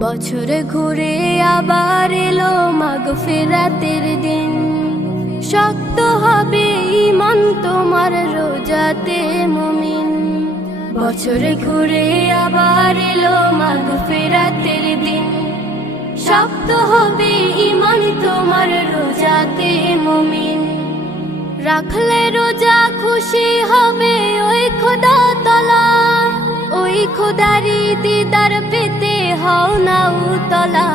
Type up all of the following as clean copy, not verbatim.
বছরে ঘুরে আবার এলো মাগফিরাতের দিন। শক্ত হবে ঈমান তোমার রোজাতে মুমিন। বছরে ঘুরে আবার এলো মাগফিরাতের দিন। শক্ত হবে ঈমান তোমার রোজাতে মুমিন। রাখলে রোজা খুশি হবে ওই খোদা তাআলা। ওই খোদারি দিদার পেতে হও না উতলা।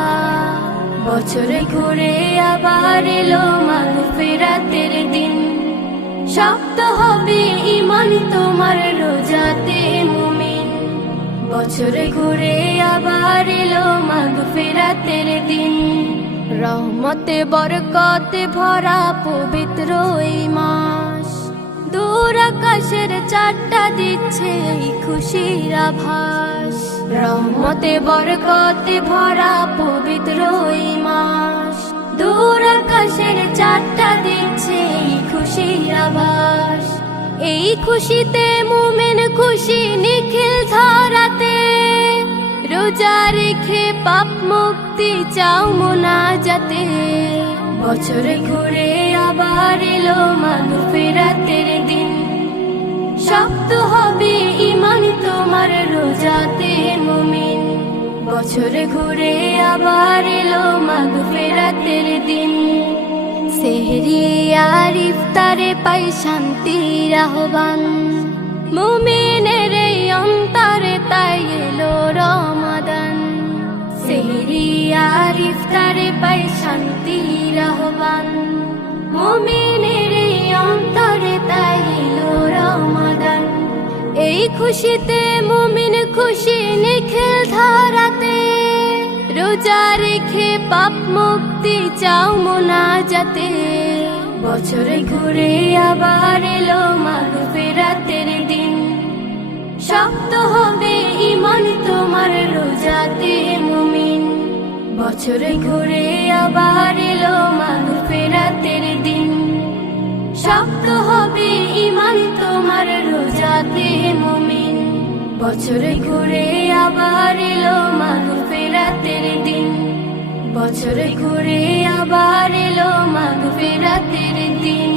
বছরে ঘুরে আবার এলো মাগফিরাতের দিন। শক্ত হবে ঈমান তোমার রোজাতে মুমিন। বছরে ঘুরে আবার এলো মাগফিরাতের দিন। রহমতে বরকতে ভরা পবিত্র এই মাস। দূর আকাশের চারটা দিচ্ছে এই খুশির আভাস। রহমতে বরকতে ভরা পবিত্র এই মাস। দূর আকাশের চারটা দিচ্ছে এই খুশির আভাস। এই খুশিতে মুমিন খুশি নিখিল ধরাতে। রোজা রেখে পাপ মুক্তি চাও মুনাজাতে। বছরে ঘুরে আবার এলো মাগফিরাতের দিন। শক্ত হবে ঈমান তোমার রোজাতে মুমিন। বছরে ঘুরে আবার এলো মাগফিরাতের দিন। সেহরি আর ইফতারে পাই শান্তির আহ্বান। মুমিনের এই অন্তরে তাই এলো রমাদান। সেহরি আর ইফতারে পাই শান্তির আহ্বান। মুমিনের এই অন্তরে তাই এলো রমাদান। এই খুশিতে মুমিন খুশি নিখিল ধরাতে। রোজা রেখে পাপ মুক্তি চাও মুনাজাতে। বছরে ঘুরে আবার এলো মাগফিরাতের দিন। শক্ত হবে ঈমান তোমার রোজাতে মুমিন। বছরে ঘুরে আবার এলো মাগফিরাতের দিন। শক্ত হবে ঈমান তোমার রোজাতে মুমিন। বছরে ঘুরে আবার এলো মাগফিরাতের দিন। বছরে ঘুরে আবার এলো মাগফিরাতের দিন।